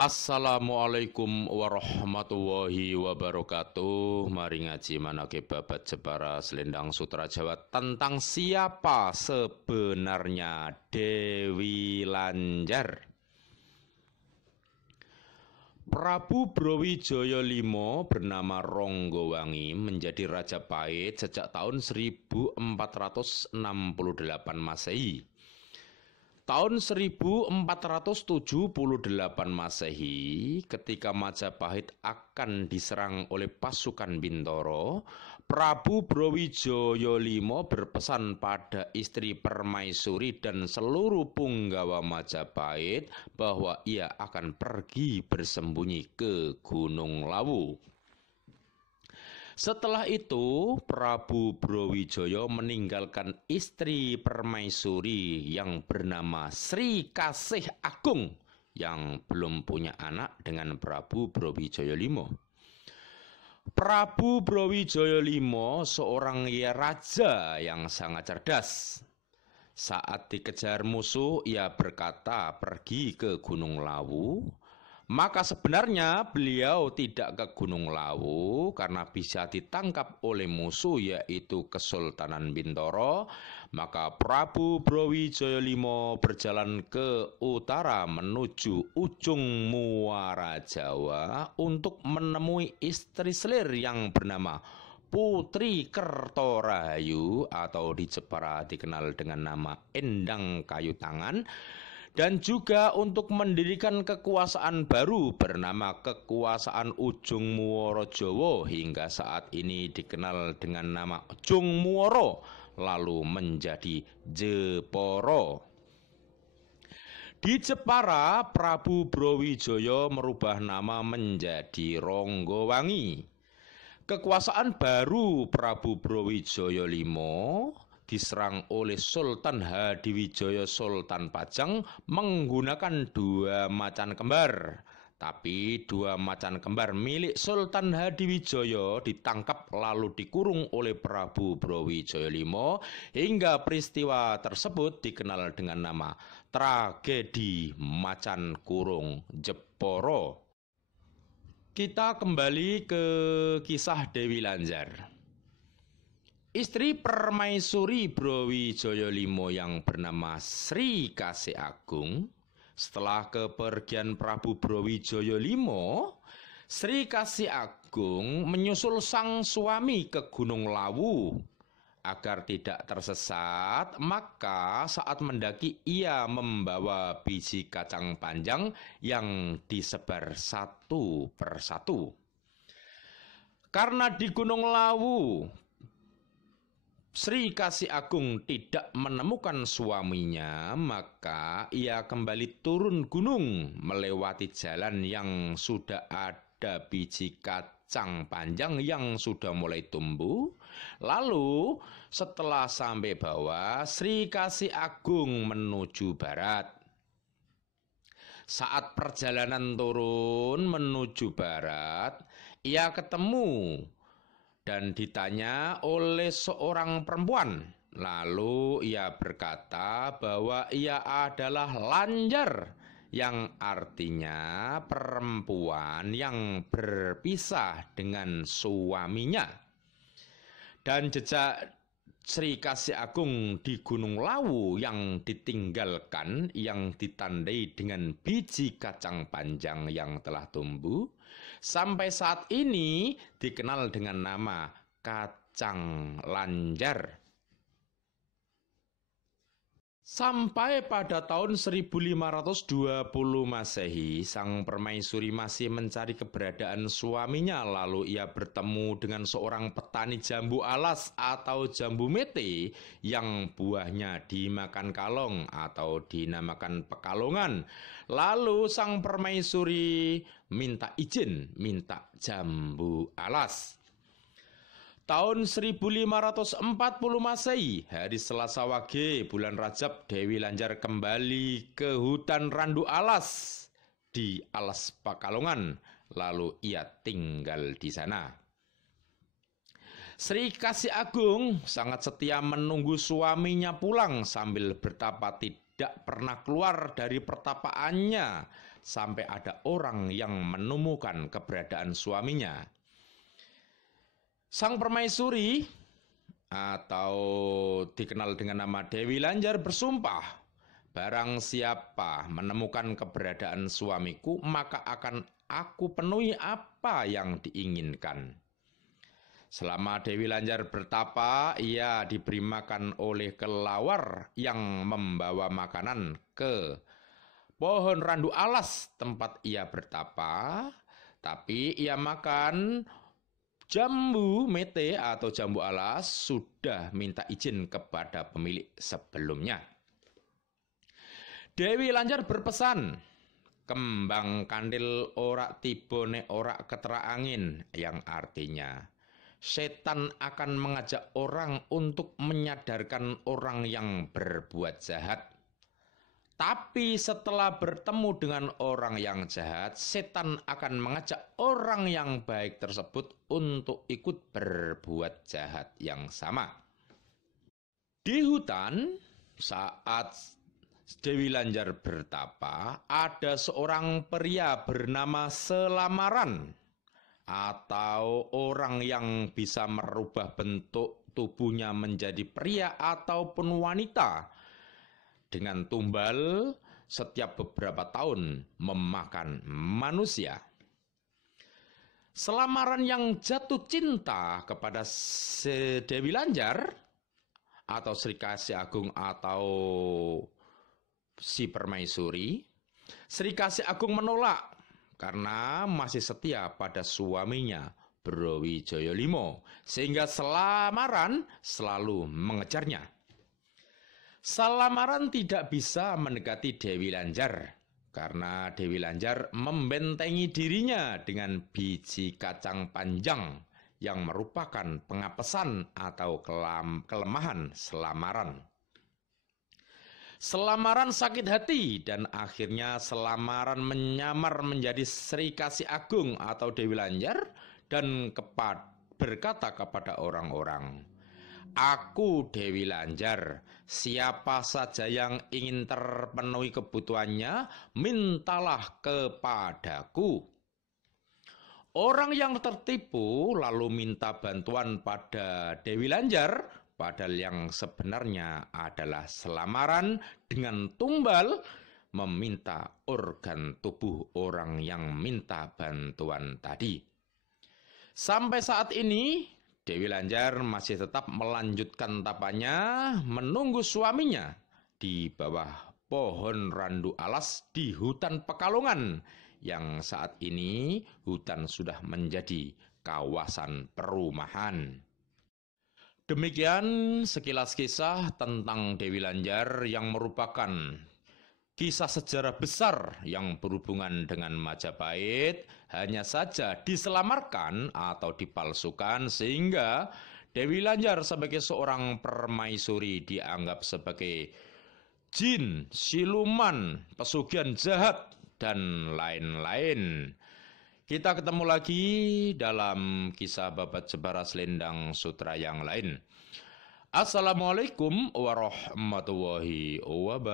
Assalamualaikum warahmatullahi wabarakatuh. Mari ngaji manake babat Jepara Selendang Sutra Jawa tentang siapa sebenarnya Dewi Lanjar. Prabu Brawijaya V bernama Ronggowangi menjadi Raja Pahit sejak tahun 1468 Masehi. Tahun 1478 Masehi, ketika Majapahit akan diserang oleh pasukan Bintoro, Prabu Brawijaya V berpesan pada istri Permaisuri dan seluruh punggawa Majapahit bahwa ia akan pergi bersembunyi ke Gunung Lawu. Setelah itu, Prabu Brawijaya meninggalkan istri Permaisuri yang bernama Sri Kasih Agung yang belum punya anak dengan Prabu Brawijaya V. Prabu Brawijaya V seorang raja yang sangat cerdas. Saat dikejar musuh, ia berkata pergi ke Gunung Lawu. Maka sebenarnya beliau tidak ke Gunung Lawu karena bisa ditangkap oleh musuh yaitu Kesultanan Bintoro. Maka Prabu Brawijaya V berjalan ke utara menuju ujung muara Jawa untuk menemui istri selir yang bernama Putri Kertorahayu atau di Jepara dikenal dengan nama Endang Kayu Tangan, dan juga untuk mendirikan kekuasaan baru bernama Kekuasaan Ujung Muara Jawa hingga saat ini dikenal dengan nama Ujung Muara lalu menjadi Jepara. Di Jepara, Prabu Brawijaya merubah nama menjadi Ronggowangi. Kekuasaan baru Prabu Brawijaya V diserang oleh Sultan Hadiwijaya Sultan Pajang menggunakan dua macan kembar. Tapi dua macan kembar milik Sultan Hadiwijaya ditangkap lalu dikurung oleh Prabu Brawijaya V hingga peristiwa tersebut dikenal dengan nama Tragedi Macan Kurung Jepara. Kita kembali ke kisah Dewi Lanjar. Istri Permaisuri Brawijaya V yang bernama Sri Kasih Agung, setelah kepergian Prabu Brawijaya V, Sri Kasih Agung menyusul sang suami ke Gunung Lawu. Agar tidak tersesat, maka saat mendaki ia membawa biji kacang panjang yang disebar satu persatu. Karena di Gunung Lawu Sri Kasih Agung tidak menemukan suaminya, maka ia kembali turun gunung melewati jalan yang sudah ada biji kacang panjang yang sudah mulai tumbuh. Lalu setelah sampai bawah, Sri Kasih Agung menuju barat. Saat perjalanan turun menuju barat, ia ketemu dan ditanya oleh seorang perempuan. Lalu ia berkata bahwa ia adalah Lanjar, yang artinya perempuan yang berpisah dengan suaminya. Dan jejak Sri Kasih Agung di Gunung Lawu yang ditinggalkan yang ditandai dengan biji kacang panjang yang telah tumbuh sampai saat ini dikenal dengan nama Kacang Lanjar. Sampai pada tahun 1520 Masehi, sang permaisuri masih mencari keberadaan suaminya. Lalu ia bertemu dengan seorang petani jambu alas atau jambu mete yang buahnya dimakan kalong atau dinamakan pekalongan. Lalu sang permaisuri minta izin, minta jambu alas. Tahun 1540 Masehi, hari Selasa Wage, bulan Rajab, Dewi Lanjar kembali ke hutan Randu Alas di Alas Pakalongan. Lalu ia tinggal di sana. Sri Kasih Agung sangat setia menunggu suaminya pulang sambil bertapa tidak pernah keluar dari pertapaannya sampai ada orang yang menemukan keberadaan suaminya. Sang permaisuri atau dikenal dengan nama Dewi Lanjar bersumpah, barang siapa menemukan keberadaan suamiku, maka akan aku penuhi apa yang diinginkan. Selama Dewi Lanjar bertapa, ia diberi makan oleh kelawar yang membawa makanan ke pohon randu alas tempat ia bertapa, tapi ia makan jambu mete atau jambu alas sudah minta izin kepada pemilik sebelumnya. Dewi Lanjar berpesan, kembang kandil ora tiba nek ora ketera angin, yang artinya setan akan mengajak orang untuk menyadarkan orang yang berbuat jahat. Tapi setelah bertemu dengan orang yang jahat, setan akan mengajak orang yang baik tersebut untuk ikut berbuat jahat yang sama. Di hutan, saat Dewi Lanjar bertapa, ada seorang pria bernama Selamaran, atau orang yang bisa merubah bentuk tubuhnya menjadi pria ataupun wanita, dengan tumbal setiap beberapa tahun memakan manusia. Selamaran yang jatuh cinta kepada Dewi Lanjar atau Sri Kasih Agung atau si permaisuri, Sri Kasih Agung menolak karena masih setia pada suaminya Brawijaya V, sehingga Selamaran selalu mengejarnya. Selamaran tidak bisa mendekati Dewi Lanjar karena Dewi Lanjar membentengi dirinya dengan biji kacang panjang yang merupakan pengapesan atau kelemahan Selamaran. Selamaran sakit hati dan akhirnya Selamaran menyamar menjadi Sri Kasih Agung atau Dewi Lanjar dan berkata kepada orang-orang, "Aku Dewi Lanjar, siapa saja yang ingin terpenuhi kebutuhannya, mintalah kepadaku." Orang yang tertipu lalu minta bantuan pada Dewi Lanjar, padahal yang sebenarnya adalah Selamaran dengan tumbal meminta organ tubuh orang yang minta bantuan tadi. Sampai saat ini, Dewi Lanjar masih tetap melanjutkan tapanya menunggu suaminya di bawah pohon randu alas di hutan Pekalongan, yang saat ini hutan sudah menjadi kawasan perumahan. Demikian sekilas kisah tentang Dewi Lanjar yang merupakan kisah sejarah besar yang berhubungan dengan Majapahit, hanya saja diselamarkan atau dipalsukan sehingga Dewi Lanjar sebagai seorang permaisuri dianggap sebagai jin, siluman, pesugihan jahat, dan lain-lain. Kita ketemu lagi dalam kisah Babat Jebara Selendang Sutra yang lain. Assalamualaikum warahmatullahi wabarakatuh.